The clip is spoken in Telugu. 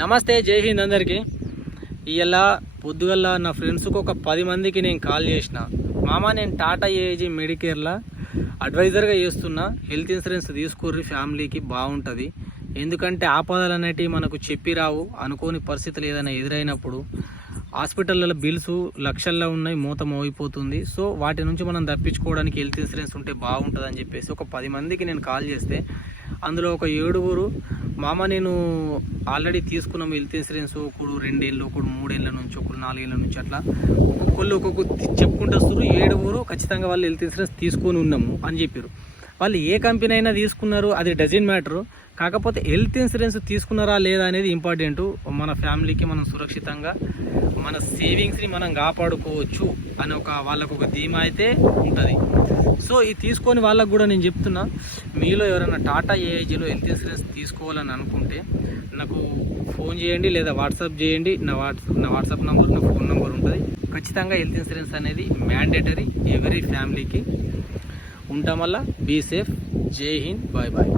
నమస్తే, జై హింద్ అందరికీ. ఇలా పొద్దుగల నా ఫ్రెండ్స్కి ఒక 10 మందికి నేను కాల్ చేసిన. మామ, నేను టాటా ఏజీ మెడికేర్లో అడ్వైజర్గా చేస్తున్నా, హెల్త్ ఇన్సూరెన్స్ తీసుకుర్రి, ఫ్యామిలీకి బాగుంటుంది. ఎందుకంటే ఆపదలు అనేటివి మనకు చెప్పి రావు. అనుకోని పరిస్థితులు ఏదైనా ఎదురైనప్పుడు హాస్పిటల్లో బిల్స్ లక్షల్లో ఉన్నాయి, మూత మోగిపోతుంది. సో వాటి నుంచి మనం తప్పించుకోవడానికి హెల్త్ ఇన్సూరెన్స్ ఉంటే బాగుంటుంది అని చెప్పేసి ఒక 10 మందికి నేను కాల్ చేస్తే అందులో ఒక 7 మామ, నేను ఆల్రెడీ తీసుకున్నాము హెల్త్ ఇన్సూరెన్స్. ఒకడు 2 ఏళ్ళు, ఒకడు 3 ఏళ్ళ నుంచి, ఒకడు 4 ఏళ్ళ నుంచి, అట్లా ఒక్కొక్కరు చెప్పుకుంటూ వస్తారు. 7 ఖచ్చితంగా వాళ్ళు హెల్త్ ఇన్సూరెన్స్ తీసుకొని ఉన్నాము అని చెప్పారు. వాళ్ళు ఏ కంపెనీ అయినా తీసుకున్నారు, అది డజన్ మ్యాటరు. కాకపోతే హెల్త్ ఇన్సూరెన్స్ తీసుకున్నారా లేదా అనేది ఇంపార్టెంట్. మన ఫ్యామిలీకి మనం సురక్షితంగా మన సేవింగ్స్ని మనం కాపాడుకోవచ్చు అని వాళ్ళకు ఒక ధీమా అయితే ఉంటుంది. సో ఇది తీసుకొని వాళ్ళకు కూడా నేను చెప్తున్నా, మీలో ఎవరైనా టాటా ఏఐజీలో హెల్త్ ఇన్సూరెన్స్ తీసుకోవాలని అనుకుంటే నాకు ఫోన్ చేయండి, లేదా వాట్సాప్ చేయండి. నా వాట్సాప్ నంబర్, నా ఫోన్ నెంబర్ ఉంటుంది. ఖచ్చితంగా హెల్త్ ఇన్సూరెన్స్ అనేది మ్యాండేటరీ ఎవరీ ఫ్యామిలీకి. ఉంటాం వల్ల. Be safe. జై హింద్. Bye bye.